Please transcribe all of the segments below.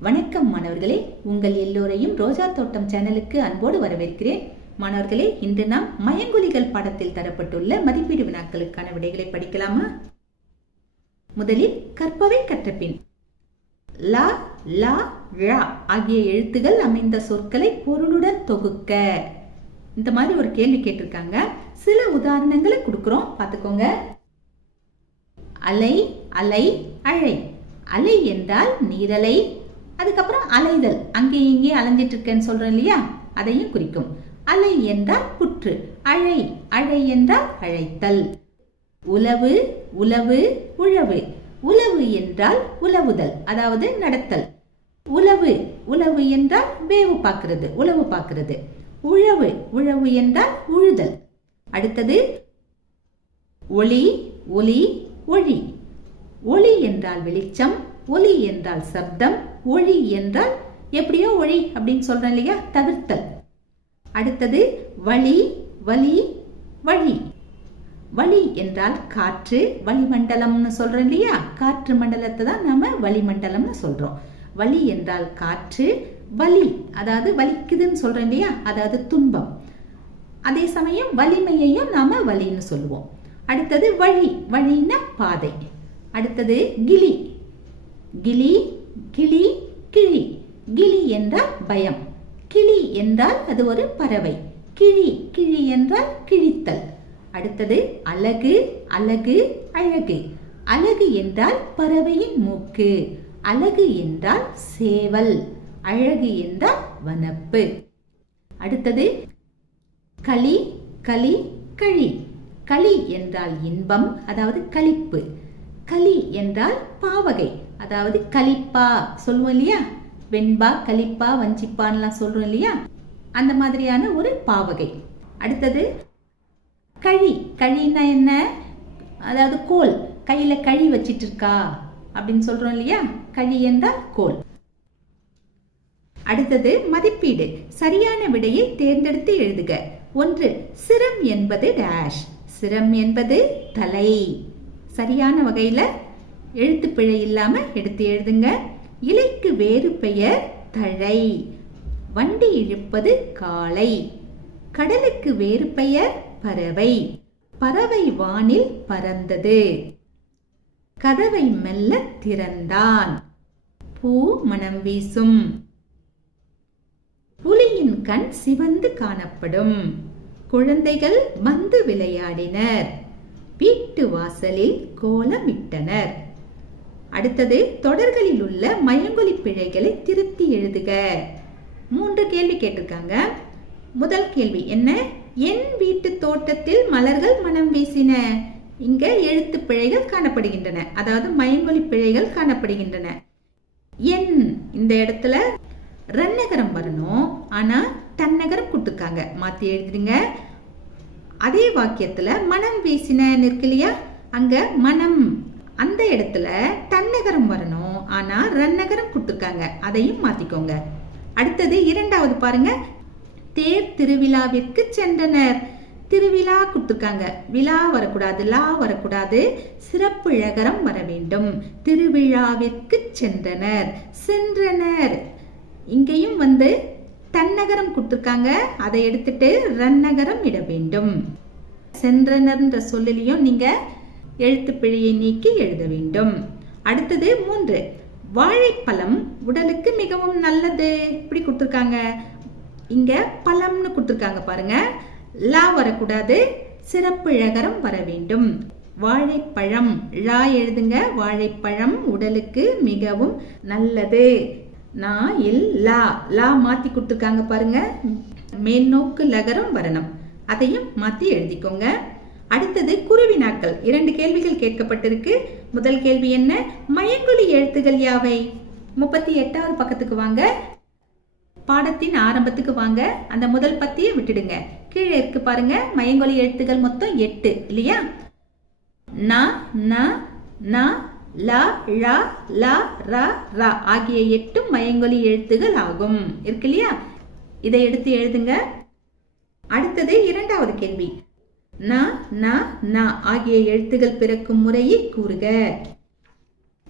வணக்கம் மாணவர்களே. உங்கள் எல்லோரையும் ரோஜா தோட்டம் சேனலுக்கு அன்போடு வரவேற்கிறேன். மாணவர்களே இன்று நாம் மயங்குலிகள் பாடத்தில் தரப்பட்டுள்ள மதிப்பீடு வினாக்களுக்கான விடைகளை படிக்கலாமா? முதலில் கற்பவை கற்றபின். லா லா ழா ஆகிய எழுத்துகள் அமைந்த சொற்களை பொருளுடன் தொகுக்க. இந்த மாதிரி ஒரு கேள்வி கேட்டிருக்காங்க. சில உதாரணங்களை கொடுக்குறோம். பார்த்துக்கோங்க. அலை அலை அழை. அலை என்றால் நீரலை அதுக்கப்புறம் அலைதல். அங்கே இங்கே அலைஞ்சிட்டு இருக்கேன்னு சொல்றேன் இல்லையா? அதையும் குறிக்கும். அலை என்றால் புற்று அழை. அழை என்றால் அழைத்தல். உளவு உளவு உழவு. உளவு என்றால் உலவுதல் அதாவது நடத்தல். உளவு உளவு என்றால் வேவு பார்க்கிறது உழவு பார்க்கிறது. உழவு. உழவு என்றால் உழுதல். அடுத்தது ஒளி ஒலி ஒளி ஒளி என்றால் வெளிச்சம் ஒலி என்றால் சப்தம் ஒளி என்றால் எப்படியோ ஒளி அப்படின்னு சொல்றேன் இல்லையா? தவிர்த்தல். அடுத்தது வழி வலி வழி. வழி என்றால் காற்று வளிமண்டலம்னு சொல்றோம் இல்லையா? காற்று மண்டலத்தை தான் நம்ம வளிமண்டலம்னு சொல்றோம். வலி என்றால் காற்று வலி அதாவது வலிக்குதுன்னு சொல்றோம் இல்லையா? அதாவது துன்பம். அதே சமயம் வலிமையையும் நாம வலின்னு சொல்லுவோம். அடுத்தது வழி. வழின்னா பாதை. அடுத்தது கிளி. கிளி கிளி கிளி கிளி என்றால் பயம். கிளி என்றால் அது ஒரு பறவை. கிளி கிளி என்றால் கிழித்தல். அடுத்தது அழகு அழகு அழகு. அழகு என்றால் பறவையின் மூக்கு. அழகு என்றால் சேவல். அழகு என்றால் வனப்பு. அடுத்தது களி களி களி. களி என்றால் இன்பம் அதாவது களிப்பு. களி என்றால் பாவகை. அதாவது களிப்பா சொல்லுவோம் இல்லையா? வெண்பா களிப்பா வஞ்சிப்பான்லாம் சொல்றோம் இல்லையா? அந்த மாதிரியான ஒரு பாவகை. அடுத்தது கழி. கழின்னா என்ன? அதாவது கோல். கையில கழி வச்சிட்டு இருக்கா அப்படின்னு சொல்றோம் இல்லையா? கழி என்றால் கோல். அடுத்தது மதிப்பீடு. சரியான விடையை தேர்ந்தெடுத்து எழுதுக. ஒன்று சிரம் என்பது டேஷ் சிரம் என்பது தலை. சரியான வகையில எழுத்து பிழை இல்லாம எடுத்து எழுதுங்க. இலைக்கு வேறு பெயர் தழை. வண்டி இழுப்பது காளை. கடலுக்கு வேறு பெயர் பறவை. பறவை வானில் பறந்தது. கதவை மெல்ல திறந்தான். பூ மனம் வீசும். புலியின் கண் சிவந்து காணப்படும். குழந்தைகள் வந்து விளையாடினர். வீட்டு வாசலில் கோலமிட்டனர். அடுத்தது தொடர்களில் உள்ள மயங்கொலி பிழைகளை திருத்தி எழுதுக. மூன்று கேள்வி கேட்டிருக்காங்க. முதல் கேள்வி என்ன? என் வீட்டு தோட்டத்தில் மலர்கள் மனம் வீசின. இங்க எழுத்து பிழைகள் காணப்படுகின்றன. அதாவது மயங்கொலி பிழைகள் காணப்படுகின்றன. என் இந்த இடத்துல ரன்னகரம் வரணும். ஆனா தன்னகரம் கொடுத்துருக்காங்க. மாத்தி எழுதிடுங்க. அதே வாக்கியத்துல மனம் வீசின இருக்கு இல்லையா அங்க மனம் அந்த இடத்துல தன்னகரம் வரணும். ஆனா ரன்னகரம் கொடுத்துருக்காங்க. அதையும் மாத்திக்கோங்க. அடுத்தது இரண்டாவது பாருங்க. தேர் திருவிழாவிற்கு சென்றனர். திருவிழா கொடுத்துருக்காங்க. விழா வரக்கூடாது லா வரக்கூடாது. சிறப்பு இழகரம் வர வேண்டும். திருவிழாவிற்கு சென்றனர். சென்றனர். இங்கேயும் வந்து தன்னகரம் கொடுத்துருக்காங்க. அதை எடுத்துட்டு ரன்னகரம் இட வேண்டும். சென்றனர்ன்ற சொல்லிலையும் நீங்கள் எழுத்து பிழையை நீக்கி எழுத வேண்டும். அடுத்தது மூன்று. வாழைப்பழம் உடலுக்கு மிகவும் நல்லது. இப்படி கொடுத்துருக்காங்க. இங்க பழம்னு கொடுத்துருக்காங்க பாருங்க. லா வரக்கூடாது. சிறப்பு இழகரம் வர வேண்டும். வாழைப்பழம் ழா எழுதுங்க. வாழைப்பழம் உடலுக்கு மிகவும் நல்லது. நான் இல் லா. லா மாத்தி கொடுத்துருக்காங்க பாருங்க. மேல்நோக்கு லகரம் வரணும். அதையும் மாத்தி எழுதிக்கோங்க. அடுத்தது குருவினாக்கள் இரண்டு கேள்விகள் கேட்கப்பட்டிருக்கு. முதல் கேள்வி என்ன? மயங்கொலி எழுத்துகள் யாவை? முப்பத்தி எட்டாவது பக்கத்துக்கு வாங்க. பாடத்தின் ஆரம்பத்துக்கு வாங்க. அந்த முதல் பத்தியை விட்டுடுங்க. கீழே இருக்கு பாருங்க. மயங்கொலி எழுத்துகள் மொத்தம் எட்டு இல்லையா? ந ந ந ல ழா லா ரா ரா ஆகிய எட்டும் மயங்கொலி எழுத்துகள் ஆகும். இருக்கு இல்லையா? இதை எடுத்து எழுதுங்க. அடுத்தது இரண்டாவது கேள்வி. ந ந ந ஆகிய எழுத்துகள் பிறக்கும் முறையை கூறுக.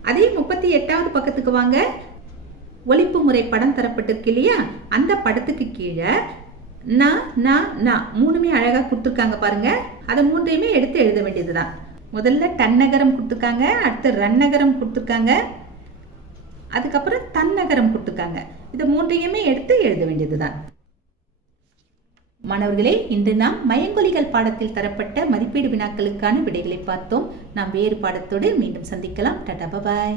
அதே முப்பத்தி எட்டாவது பக்கத்துக்கு வாங்க. ஒழிப்பு முறை படம் தரப்பட்டிருக்கு இல்லையா? அந்த படத்துக்கு கீழே ந ந ந மூணுமே அழகா கொடுத்துருக்காங்க பாருங்க. அதை மூன்றையுமே எடுத்து எழுத வேண்டியதுதான். முதல்ல டன்னகரம் கொடுத்துருக்காங்க அடுத்து ரன்னகரம் கொடுத்துருக்காங்க அதுக்கப்புறம் தன்னகரம் கொடுத்துருக்காங்க. இதை மூன்றையுமே எடுத்து எழுத வேண்டியதுதான். மாணவர்களே இன்று நாம் மயங்கொலிகள் பாடத்தில் தரப்பட்ட மதிப்பீடு வினாக்களுக்கான விடைகளை பார்த்தோம். நாம் வேறு பாடத்தோடு மீண்டும் சந்திக்கலாம். Tata bye bye.